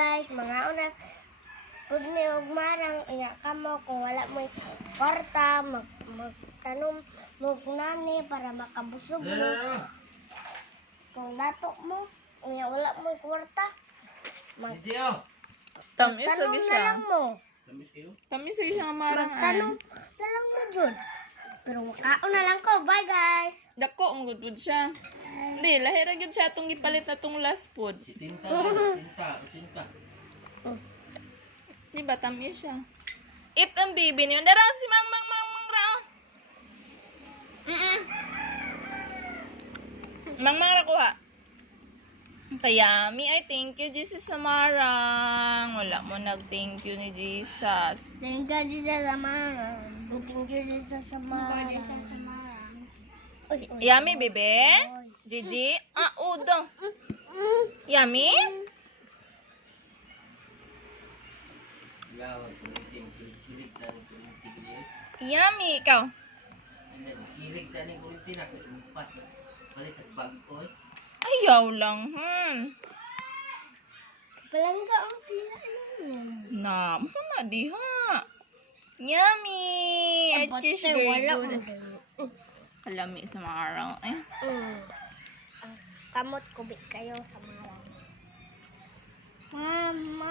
guys, mga una pud mi og marang iya kamo kung wala mo kwarta magtanom mo nani para makabusog mo. Kung dato mo iya wala mo kwarta Tamis magtanom lagi na siya. lang mo. Tamis lagi siya nga marang Magtanom na lang mo jud. Pero makaon na lang ko. Bye guys. Dako ang good siya. Hindi, lahira gyud siya atong gipalit na tong last food. Tinta. Di ba tamis siya? Eat ang baby niyo. Dara si mang ra. Mang ra kuha. Kayami, ay thank you Jesus Samarang. Wala mo nag-thank you ni Jesus. Thank you Jesus sa marang. Thank you Jesus sa marang. Yummy, bebe? Gigi? Ah, udo. Yummy? Yummy, ikaw? Ayaw lang, Palangga ang pila Na, na diha. Yummy! At cheese very good. Kalami sa mga araw. Eh. Kamot kubik kayo sa marang. Mama.